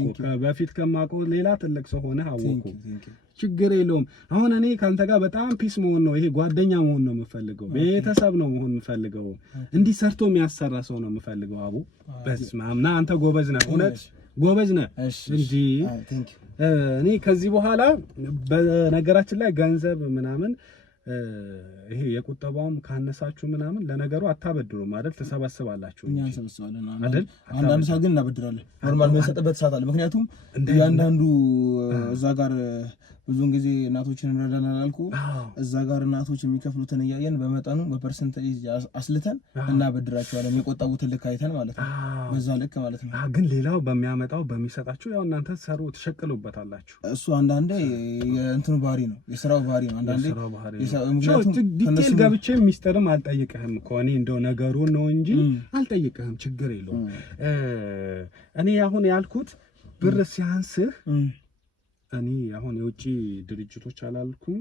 በፊት ከማውቀው ሌላ ትልቅ ሰው ሆነህ አወቅኩ። ችግር የለውም። አሁን እኔ ካንተ ጋር በጣም ፒስ መሆን ነው፣ ይሄ ጓደኛ መሆን ነው የምፈልገው፣ ቤተሰብ ነው መሆን የምፈልገው፣ እንዲህ ሰርቶ የሚያሰራ ሰው ነው የምፈልገው። አቡ በስመ አብ ና አንተ ጎበዝ ነህ፣ እውነት ጎበዝ ነህ እንጂ እኔ ከዚህ በኋላ በነገራችን ላይ ገንዘብ ምናምን ይሄ የቁጠባውም ካነሳችሁ ምናምን ለነገሩ አታበድሩም አይደል? ተሰበስባላችሁ እኛ እንሰበስባለን አይደል? አንዳንድ ሰዓት ግን እናበድራለን። ኖርማል የምንሰጥበት ሰዓት አለ። ምክንያቱም ያንዳንዱ እዛ ጋር ብዙውን ጊዜ እናቶችን እንረዳለን አላልኩ? እዛ ጋር እናቶች የሚከፍሉትን እያየን በመጠኑ በፐርሰንቴጅ አስልተን እናበድራቸዋለን። የቆጠቡትን ልክ አይተን ማለት ነው። በዛ ልክ ማለት ነው። ግን ሌላው በሚያመጣው በሚሰጣችሁ ያው እናንተ ሰሩ ትሸቅሉበታላችሁ። እሱ አንዳንዴ የእንትኑ ባህሪ ነው፣ የስራው ባህሪ ነው። አንዳንዴ ዲቴል ገብቼ ሚስጥርም አልጠይቅህም እኮ እኔ እንደው ነገሩን ነው እንጂ አልጠይቅህም፣ ችግር የለውም። እኔ አሁን ያልኩት ብር ሲያንስህ እኔ አሁን የውጭ ድርጅቶች አላልኩም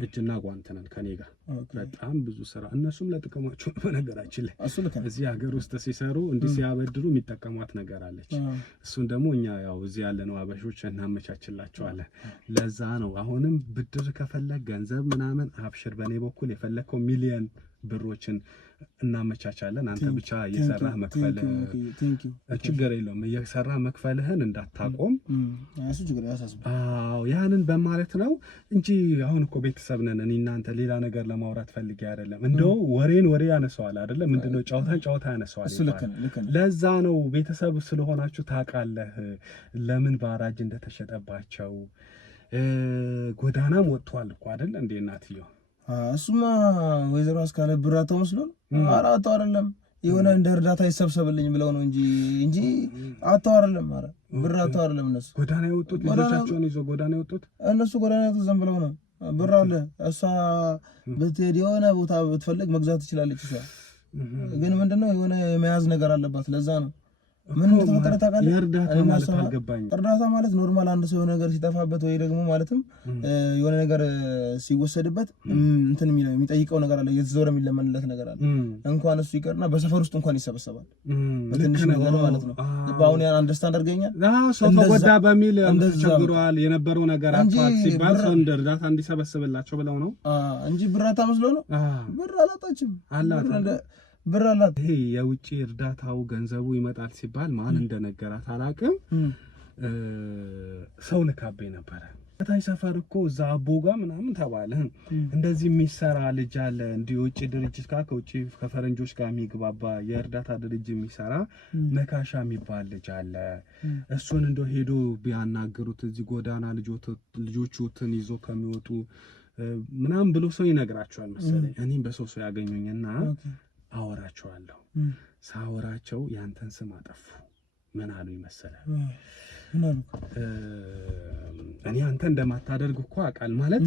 እጅና ጓንት ነን ከኔ ጋር በጣም ብዙ ስራ እነሱም ለጥቅማቸው በነገራችን ላይ እዚህ ሀገር ውስጥ ሲሰሩ እንዲህ ሲያበድሩ የሚጠቀሟት ነገር አለች። እሱን ደግሞ እኛ ያው እዚህ ያለነው አበሾች እናመቻችላቸዋለን። ለዛ ነው አሁንም ብድር ከፈለግ ገንዘብ ምናምን አብሽር፣ በኔ በኩል የፈለከው ሚሊየን ብሮችን እናመቻቻለን። አንተ ብቻ እየሰራህ መክፈል ችግር የለውም። እየሰራህ መክፈልህን እንዳታቆም። አዎ ያንን በማለት ነው እንጂ አሁን እኮ ቤተሰብ ነን። እኔ እናንተ ሌላ ነገር ለማውራት ፈልጌ አይደለም። እንደው ወሬ ያነሳዋል አይደለ? ምንድነው ጨዋታ ያነሳዋል። ለዛ ነው ቤተሰብ ስለሆናችሁ ታውቃለህ ለምን ባራጅ እንደተሸጠባቸው። ጎዳናም ወጥቷል እኮ አይደል እንዴ እናትየው? እሱማ ወይዘሮ አስካለ ብራታው መስሎን አራታው አይደለም የሆነ እንደ እርዳታ ይሰብሰብልኝ ብለው ነው እንጂ አታው አይደለም። ኧረ ብራታው አይደለም። እነሱ ጎዳና የወጡት ልጆቻቸውን ይዞ ጎዳና የወጡት እነሱ ጎዳና የወጡት ዝም ብለው ነው። ብር አለ እሷ ብትሄድ የሆነ ቦታ ብትፈልግ መግዛት ትችላለች። እሷ ግን ምንድነው የሆነ የመያዝ ነገር አለባት። ለዛ ነው ምን ተፈጠረ ታውቃለህ? እርዳታ ማለት ኖርማል አንድ ሰው ነገር ሲጠፋበት ወይ ደግሞ ማለትም የሆነ ነገር ሲወሰድበት እንትን የሚጠይቀው ነገር አለ፣ እየተዞረ የሚለመንለት ነገር አለ። እንኳን እሱ ይቀርና በሰፈር ውስጥ እንኳን ይሰበሰባል በትንሽ ነገር ማለት ነው። አሁን ያን አንደርስታንድ አድርገኛል። ሰው ተጎዳ በሚል ተቸግሯል የነበረው ነገር አጥቷል ሲባል ሰው እንደ እርዳታ እንዲሰበስብላቸው ብለው ነው እንጂ ብራታ መስሎ ነው። ብር አላጣችም ብር አላት። ይሄ የውጭ እርዳታው ገንዘቡ ይመጣል ሲባል ማን እንደነገራት አላውቅም። ሰው ልካቤ ነበረ ከታይ ሰፈር እኮ እዛ አቦጋ ምናምን ተባለ። እንደዚህ የሚሰራ ልጅ አለ እንዲህ የውጭ ድርጅት ጋር ከውጭ ከፈረንጆች ጋር የሚግባባ የእርዳታ ድርጅት የሚሰራ መካሻ የሚባል ልጅ አለ። እሱን እንደው ሄዶ ቢያናግሩት እዚህ ጎዳና ልጆቹን ይዞ ከሚወጡ ምናምን ብሎ ሰው ይነግራቸዋል መሰለኝ። እኔም በሰው ያገኙኝና አወራቸዋለሁ። ሳወራቸው ያንተን ስም አጠፉ። ምን አሉ ይመሰላል? እኔ አንተ እንደማታደርግ እኮ አውቃል። ማለት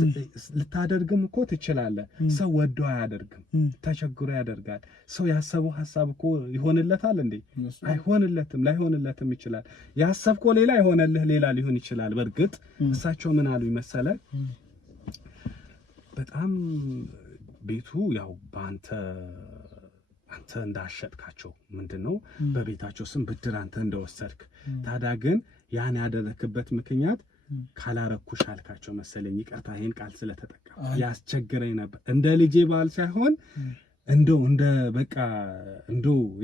ልታደርግም እኮ ትችላለህ። ሰው ወዶ አያደርግም፣ ተቸግሮ ያደርጋል። ሰው ያሰበው ሐሳብ እኮ ይሆንለታል እንዴ? አይሆንለትም፣ ላይሆንለትም ይችላል። ያሰብከው ሌላ ይሆንልህ ሌላ ሊሆን ይችላል። በርግጥ እሳቸው ምን አሉ ይመሰላል? በጣም ቤቱ ያው አንተ እንዳሸጥካቸው ምንድነው በቤታቸው ስም ብድር አንተ እንደወሰድክ። ታዲያ ግን ያን ያደረክበት ምክንያት ካላረኩሽ አልካቸው መሰለኝ። ይቅርታ ይሄን ቃል ስለተጠቀም ያስቸግረኝ ነበር። እንደ ልጄ ባል ሳይሆን እንደ በቃ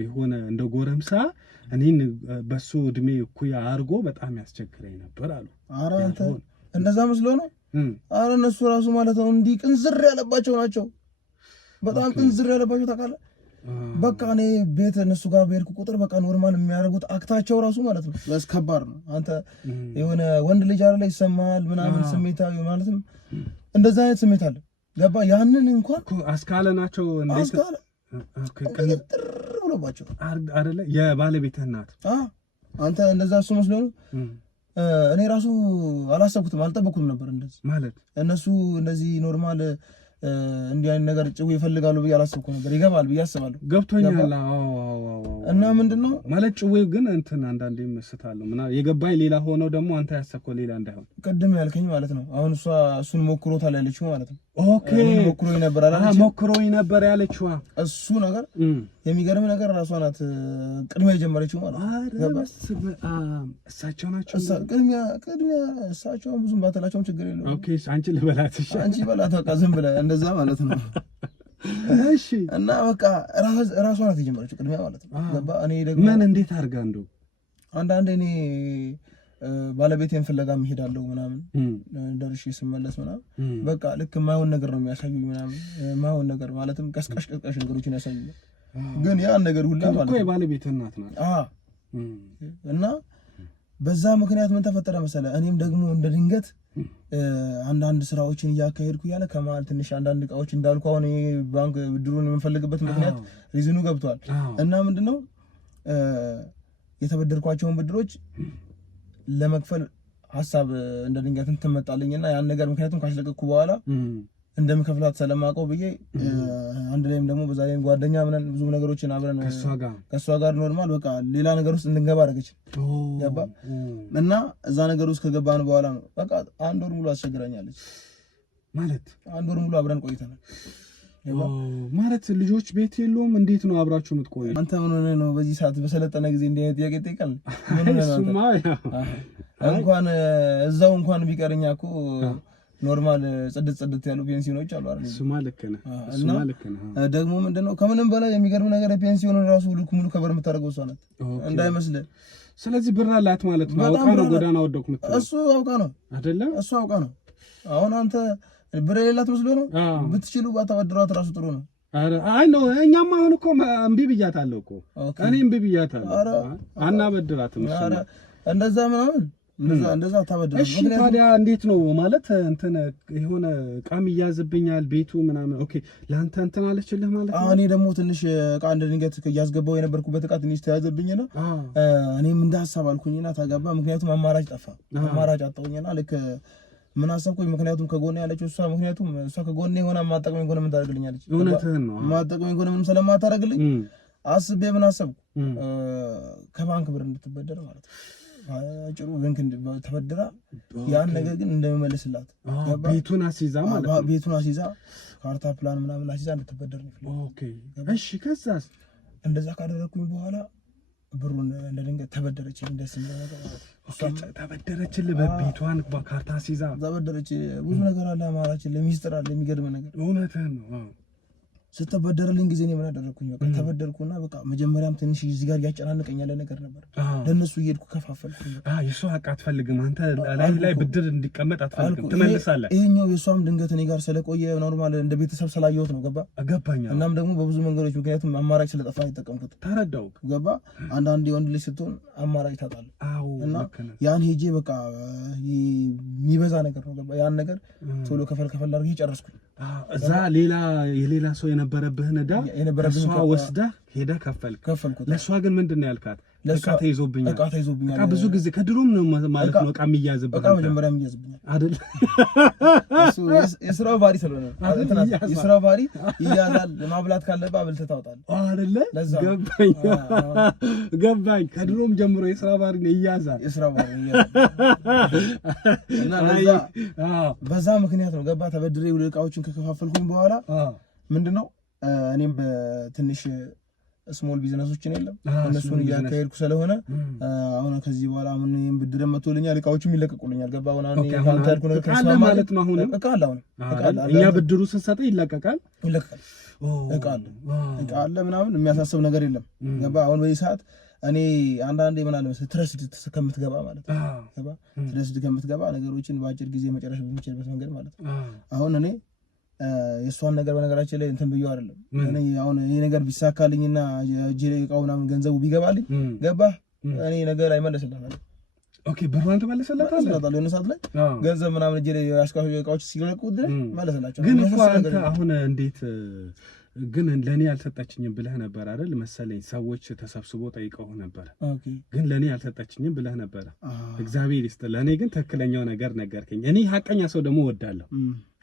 የሆነ እንደ ጎረምሳ እኔን በሱ እድሜ እኩያ አድርጎ በጣም ያስቸግረኝ ነበር አሉ። ኧረ አንተ እንደዛ መስሎ ነው? ኧረ እነሱ ራሱ ማለት ነው እንዲህ ቅንዝር ያለባቸው ናቸው። በጣም ቅንዝር ያለባቸው ታውቃለህ። በቃ እኔ ቤት እነሱ ጋር በሄድኩ ቁጥር በቃ ኖርማል የሚያደርጉት አክታቸው ራሱ ማለት ነው ከባድ ነው። አንተ የሆነ ወንድ ልጅ አይደለ ይሰማል ምናምን ስሜታዊ ማለትም እንደዛ አይነት ስሜት አለ። ገባ? ያንን እንኳን አስካለ ናቸው እንዴት አስካለ ቅንጥር ብሎባቸው አይደለ የባለቤትህ እናት አንተ እንደዛ እሱ መስሎ ነው። እኔ ራሱ አላሰብኩትም፣ አልጠበቅኩም ነበር እንደዚህ ማለት እነሱ እንደዚህ ኖርማል እንዲህ አይነት ነገር ጭው ይፈልጋሉ ብዬ አላሰብኩም ነበር። ይገባል ብዬ አስባለሁ። ገብቶኛል። እና ምንድነው ማለት ጭው ግን እንትን አንዳንዴ መስታለሁ ምናምን የገባኝ ሌላ ሆነው ደግሞ አንተ ያሰብከው ሌላ እንዳይሆን ቅድም ያልከኝ ማለት ነው። አሁን እሱን ሞክሮታል ያለችው ማለት ነው። ኦኬ ሞክሮኝ ነበር ያለችው እሱ ነገር የሚገርም ነገር ራሷ ናት ቅድሚያ የጀመረችው ማለት ነው። እሳቸው ናቸው ቅድሚያ እሳቸው ብዙም ባተላቸውም ችግር የለውም። ኦኬ አንቺ ልበላት አንቺ በላት በቃ ዝም ብለህ እንደዛ ማለት ነው። እሺ እና በቃ ራሷ ናት የጀመረችው ቅድሚያ ማለት ነው። ገባ? እኔ ደግሞ ምን እንዴት አድርጋ እንደው አንዳንዴ እኔ ባለቤቴን ፍለጋም እሄዳለሁ ምናምን ደርሼ ስመለስ ምናምን በቃ ልክ የማይሆን ነገር ነው የሚያሳዩኝ ምናምን የማይሆን ነገር ማለትም ቀስቃሽ ነገሮችን ያሳዩኝ። ግን ያን ነገር ሁላ ማለት ነው የባለቤትህ እናት ናት። እና በዛ ምክንያት ምን ተፈጠረ መሰለህ? እኔም ደግሞ እንደ ድንገት አንዳንድ ስራዎችን እያካሄድኩ ያለ ከመሀል ትንሽ አንዳንድ እቃዎች እንዳልኩ አሁን ባንክ ብድሩን የምንፈልግበት ምክንያት ሪዝኑ ገብቷል። እና ምንድነው የተበደርኳቸውን ብድሮች ለመክፈል ሐሳብ እንደ ድንገት ትመጣልኝና ያን ነገር ምክንያቱም ካስለቀቅኩ በኋላ እንደምከፍላት ስለማውቀው ብዬ አንድ ላይም ደግሞ በዛ ላይም ጓደኛ ምናምን ብዙ ነገሮችን አብረን ከሷ ጋር ኖርማል በቃ ሌላ ነገር ውስጥ እንድንገባ አደረገች። ገባ እና እዛ ነገር ውስጥ ከገባን በኋላ ነው በቃ አንድ ወር ሙሉ አስቸግራኛለች። ማለት አንድ ወር ሙሉ አብረን ቆይተናል። ማለት ልጆች ቤት የለውም? እንዴት ነው አብራችሁ የምትቆዩ? አንተ ምን ሆነህ ነው በዚህ ሰዓት በሰለጠነ ጊዜ እንዲህ አይነት ጥያቄ ትጠይቃለህ? እንኳን እዛው እንኳን ቢቀርኛ እኮ ኖርማል ጽድት ያሉ ፔንሲዮኖች አሉ አይደል? እሱማ ልክ ነህ። ደግሞ ምንድነው ከምንም በላይ የሚገርም ነገር ፔንሲዮን ራሱ ልክ ሙሉ ከበር የምታደርገው እሷ ናት እንዳይመስልህ። ስለዚህ ብር አላት ማለት ነው። አውቃ ነው ጎዳና ወደኩ የምትለው። እሱ አውቃ ነው አይደለ? እሱ አውቃ ነው። አሁን አንተ ብር የሌላት መስሎ ነው። ብትችሉ ባታወድሯት ራሱ ጥሩ ነው። አይ ነው እኛማ አሁን እኮ እምቢ ብያታለሁ እኮ እኔ እምቢ ብያታለሁ። አናበድራትም እሱ እንደዛ ምናምን እንደዛ ታበድራ። እሺ ታዲያ እንዴት ነው ማለት እንትን የሆነ እቃም ይያዝብኛል ቤቱ ምናምን። ኦኬ ለአንተ እንትን አለችልህ ማለት ነው። እኔ ደግሞ ትንሽ እቃ እንደ ድንገት እያስገባው የነበርኩበት እቃ ትንሽ ተያዘብኝና እኔም እንደ ሀሳብ አልኩኝና ታጋባ። ምክንያቱም አማራጭ ጠፋ፣ አማራጭ አጣሁኝና ልክ ምን አሰብኩኝ። ምክንያቱም ከጎኔ ያለችው እሷ ምክንያቱም እሷ ከጎኔ ሆና ማጠቅመኝ ጎነ ምን ታደርግልኛለች? እውነትህን ነው። ማጠቅመኝ ጎነ ምንም ስለማታደርግልኝ አስቤ ምን አሰብኩ ከባንክ ብር እንድትበደር ማለት ነው። አጭሩ ባንክ ተበድራ ያን ነገር ግን እንደመመለስላት ቤቱን አስይዛ ማለት ነው። ቤቱን አስይዛ ካርታ ፕላን ምናምን አስይዛ እንድትበደር ነው። ኦኬ እሺ። ከዛስ እንደዛ ካደረኩኝ በኋላ ብሩን እንደ ድንገት ተበደረችኝ። ደስ የሚለው ነገር እሷ ተበደረችልህ በቤቷን በካርታ አስይዛ ተበደረች። ብዙ ነገር አለ አማራችን ለሚስጥር አለ የሚገርም ነገር። እውነትህን ነው። ስትበደርልኝ ጊዜ ነው ምን አደረኩኝ? በቃ ተበደርኩና በቃ መጀመሪያም ትንሽ እዚህ ጋር ያጨናንቀኝ ያለ ነገር ነበር። ለነሱ እየሄድኩ ከፋፈልኩኝ። የሷ ሀቅ አትፈልግም አንተ ላይ ብድር እንዲቀመጥ አትፈልግም፣ ትመልሳለህ። ይሄኛው የሷም ድንገት እኔ ጋር ስለቆየ ኖርማል እንደ ቤተሰብ ስላየሁት ነው። ገባኝ። እናም ደግሞ በብዙ መንገዶች ምክንያቱም አማራጭ ስለጠፋ የተጠቀምኩት ተረዳው። ገባ አንዳንድ የወንድ ልጅ ስትሆን አማራጭ ታጣለህ። እና ያን ሄጄ በቃ የሚበዛ ነገር ነው። ገባ ያን ነገር ቶሎ ከፈል አድርጌ ጨረስኩኝ። እዛ የሌላ ሰው የነበረብህን ዕዳ እሷ ወስደህ ሄደህ ከፈልኩት። ለእሷ ግን ምንድን ነው ያልካት? እቃ ተይዞብኛል። እቃ ብዙ ጊዜ ከድሮም ነው ማለት ነው እቃ የሚያዝብህ። እቃ መጀመሪያ የሚያዝብኛል አይደል? እሱ የስራው ባህሪ ስለሆነ የስራው ባህሪ ይያዛል። ማብላት ካለብህ አብልተህ ታውጣለህ አይደለ? ገባኝ። ከድሮም ጀምሮ የስራ ባህሪ ነው ይያዛል። የስራው ባህሪ እና በዛ ምክንያት ነው ገባ። ተበድሬ እቃዎችን ከከፋፈልኩኝ በኋላ ምንድነው እኔም በትንሽ ስሞል ቢዝነሶችን የለም እነሱን እያካሄድኩ ስለሆነ አሁን ከዚህ በኋላ ምን ብድር መጥቶልኛል፣ እቃዎችም ይለቀቁልኛል። ገባ አሁን ካንተ ያልኩ ነገር ከሰማ ማለት ነው። አሁን እቃ አለ እኛ ብድሩ ስንሰጥ ይለቀቃል። እቃ አለ ምናምን የሚያሳስብ ነገር የለም። ገባ አሁን በዚህ ሰዓት እኔ አንዳንዴ ምን አለ መሰለህ ትረስድ ከምትገባ ማለት ነው። ገባ ትረስድ ከምትገባ ነገሮችን በአጭር ጊዜ መጨረሻ በሚችልበት መንገድ ማለት ነው። አሁን እኔ የእሷን ነገር በነገራችን ላይ እንትን ብዬው አይደለም። እኔ አሁን ይሄ ነገር ቢሳካልኝና እጄ ላይ እቃው ምናምን ገንዘቡ ቢገባልኝ ገባህ እኔ ነገር አይመለስልኝም። ኦኬ ብሩን ተመለሰላታል። የሆነ ሰዓት ላይ ገንዘብ ምናምን እጄ ላይ ያስቀመጥኩት እቃዎች ሲለቁት መለሰላቸው። ግን እኮ አንተ አሁን እንዴት ግን ለኔ ያልሰጣችኝም ብለህ ነበር አይደል መሰለኝ። ሰዎች ተሰብስበው ጠይቀው ነበር፣ ግን ለኔ ያልሰጣችኝም ብለህ ነበር። እግዚአብሔር ይስጥ። ለኔ ግን ትክክለኛው ነገር ነገርከኝ። እኔ ሐቀኛ ሰው ደግሞ እወዳለሁ።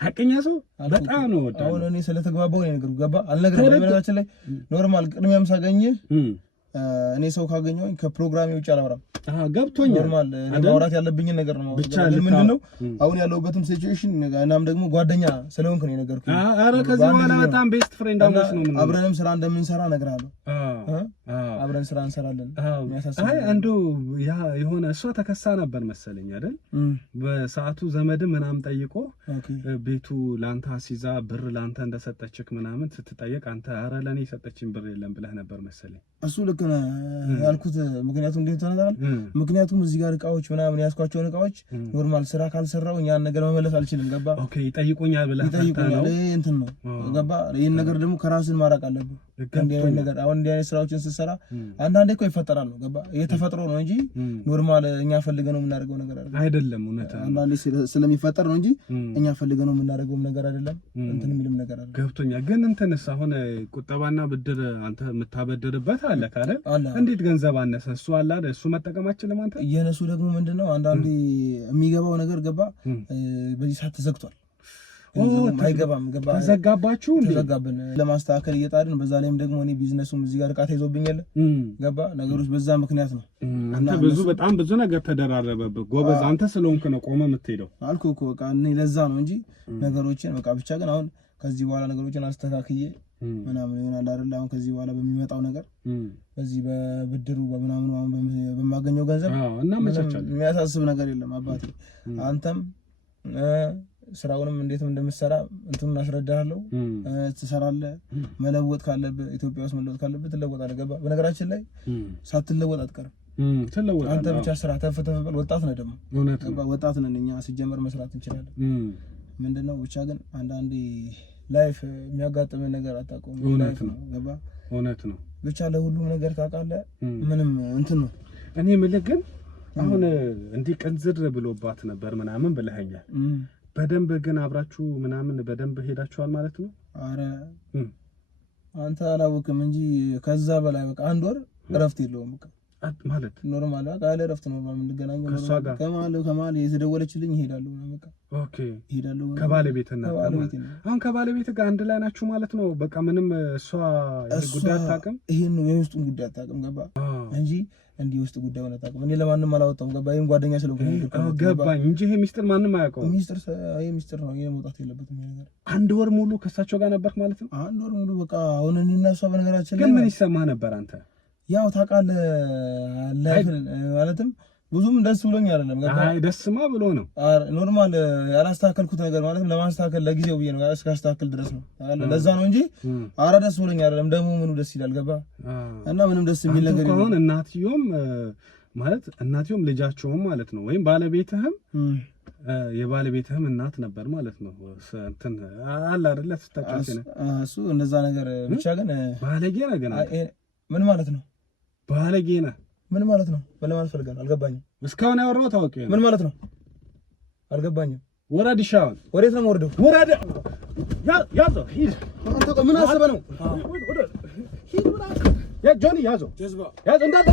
ሐቀኛ ሰው በጣም ነው እወዳለሁ። አሁን እኔ ስለተግባባው ነው ነገር ገባ አልነገርም። በነገራችን ላይ ኖርማል ቅድሚያም ሳገኝህ እኔ ሰው ካገኘሁኝ ከፕሮግራሜ ውጭ አላወራም። ገብቶኛል። ኖርማል ማውራት ያለብኝን ነገር ነው ብቻ። ምንድነው አሁን ያለሁበትም ሲቹዌሽን እናም ደግሞ ጓደኛ ስለሆንክ ነው የነገርኩህ። ኧረ ከዚህ በኋላ በጣም ቤስት ፍሬንድ አውስ ነው። አብረንም ስራ እንደምንሰራ እነግርሃለሁ። አብረን ስራ እንሰራለን። አይ አንዱ ያ የሆነ እሷ ተከሳ ነበር መሰለኝ አይደል? በሰዓቱ ዘመድ ምናምን ጠይቆ ቤቱ ላንተ አሲዛ ብር ላንተ እንደሰጠችክ ምናምን ስትጠየቅ አንተ አረ ለኔ የሰጠችኝ ብር የለም ብለህ ነበር መሰለኝ። እሱ ልክ ነው ያልኩት። ምክንያቱም እንዴት ተነታል? ምክንያቱም እዚህ ጋር እቃዎች ምናምን ያስኳቸውን እቃዎች ኖርማል ስራ ካልሰራው ያን ነገር መመለስ አልችልም። ገባ? ኦኬ ይጠይቁኛል ብለህ ነው እንትን ነው ገባ? ይሄን ነገር ደግሞ ከራስን ማራቅ አለብህ። እንዲህ አይነት ነገር አሁን እንዲህ አይነት ስራዎችን ስትሰራ አንዳንዴ እኮ ይፈጠራል ነው ገባ? የተፈጥሮ ነው እንጂ ኖርማል እኛ ፈልገነው የምናደርገው ነገር አይደለም። እውነት አንዳንዴ ስለሚፈጠር ነው እንጂ እኛ ፈልገነው የምናደርገው ነገር አይደለም። እንትን የሚልም ነገር አይደለም። ገብቶኛል። ግን እንትንስ አሁን ቁጠባና ብድር አንተ የምታበድርበት አለ ካለ እንዴት ገንዘብ አነሰ? እሱ አለ አይደል? እሱ መጠቀማችን ለማንተ የነሱ ደግሞ ምንድነው አንዳንዴ የሚገባው ነገር ገባ? በዚህ ሰዓት ተዘግቷል። አይገባም ገባ? ተዘጋባችሁ እንዴ? ተዘጋብን። ለማስተካከል እየጣድን በዛ ላይም ደግሞ እኔ ቢዝነሱም እዚህ ጋር ቃታ ይዞብኛል ገባ? ነገሮች በዛ ምክንያት ነው። አንተ በጣም ብዙ ነገር ተደራረበብህ። ጎበዝ አንተ ስለሆንክ ነው ቆመ የምትሄደው አልኩህ እኮ በቃ እኔ ለዛ ነው እንጂ ነገሮችን በቃ ብቻ ግን አሁን ከዚህ በኋላ ነገሮችን አስተካክዬ ምናምን ይሆናል አይደል? አሁን ከዚህ በኋላ በሚመጣው ነገር በዚህ በብድሩ በምናምኑ አሁን በማገኘው ገንዘብ የሚያሳስብ ነገር የለም አባቴ። አንተም ስራውንም እንዴትም እንደምትሰራ እንትኑን አስረዳሃለሁ። ትሰራለህ። መለወጥ ካለብህ ኢትዮጵያ ውስጥ መለወጥ ካለብህ ትለወጣለህ። ገባ? በነገራችን ላይ ሳትለወጥ አትቀርም። አንተ ብቻ ስራ ተፈተፈል። ወጣት ነህ ደግሞ ወጣት ነን እኛ ሲጀመር መስራት እንችላለን። ምንድነው ብቻ ግን አንዳንዴ ላይፍ የሚያጋጥመን ነገር አታውቀውም። እውነት ነው ገባ? እውነት ነው። ብቻ ለሁሉም ነገር ታውቃለህ። ምንም እንትን ነው። እኔ የምልህ ግን አሁን እንዲህ ቅንዝር ብሎባት ነበር ምናምን ብለኸኛል። በደንብ ግን አብራችሁ ምናምን በደንብ ሄዳችኋል ማለት ነው? አረ አንተ አላወቅም እንጂ ከዛ በላይ በቃ አንድ ወር እረፍት የለውም በቃ ማለት ኖርማል በቃ ያለ እረፍት ነው የምንገናኘው። ከማል የተደወለችልኝ እሄዳለሁ በቃ ኦኬ እሄዳለሁ። ከባለቤትና አሁን ከባለቤት ጋር አንድ ላይ ናችሁ ማለት ነው? በቃ ምንም እሷ ጉዳይ አታውቅም። ይሄን ነው የውስጡን ጉዳይ አታውቅም። ገባ? እንጂ እንዲህ ውስጥ ጉዳይ ሆነ አታውቅም። እኔ ለማንም አላወጣሁም። ገባ? ይሄን ጓደኛ ስለሆነ ገባኝ እንጂ ይሄ ሚስጥር ማንም አያውቀውም። ሚስጥር ነው። ይሄ መውጣት የለበትም ይሄ ነገር። አንድ ወር ሙሉ ከሳቸው ጋር ነበርክ ማለት ነው? አንድ ወር ሙሉ በቃ አሁን እኔ እና እሷ በነገራችን ላይ ግን ምን ይሰማህ ነበር አንተ? ያው ታውቃለህ ማለትም ብዙም ደስ ብሎኝ አይደለም። አይ ደስማ ብሎ ነው ኖርማል ያላስተካከልኩት ነገር ማለትም ለማስተካከል ለጊዜው ብዬ ነው እስካስተካከል ድረስ ነው ለዛ ነው እንጂ አረ ደስ ብሎኝ አይደለም። ደግሞ ምኑ ደስ ይላል ገባ? እና ምንም ደስ የሚል ነገር ነው። አሁን እናትዮም ማለት እናትዮም ልጃቸውም ማለት ነው ወይም ባለቤትህም የባለቤትህም እናት ነበር ማለት ነው። እንትን አለ አይደለ? ተስተካከለ እሱ እንደዛ ነገር ብቻ ግን ባለጌ ነገር ምን ማለት ነው? ባለጌ ነህ ምን ማለት ነው? ለማለት ፈልጋለሁ። አልገባኝም። እስካሁን ያወራው ታውቂ ምን ማለት ነው? አልገባኝም። ወራድ ሻውን ወዴት ነው የምወርደው? ወራድ ያዞ ሂድ። አንተ ምን አሰበህ ነው? ሂድ ያ ጆኒ ያዞ እንዳለ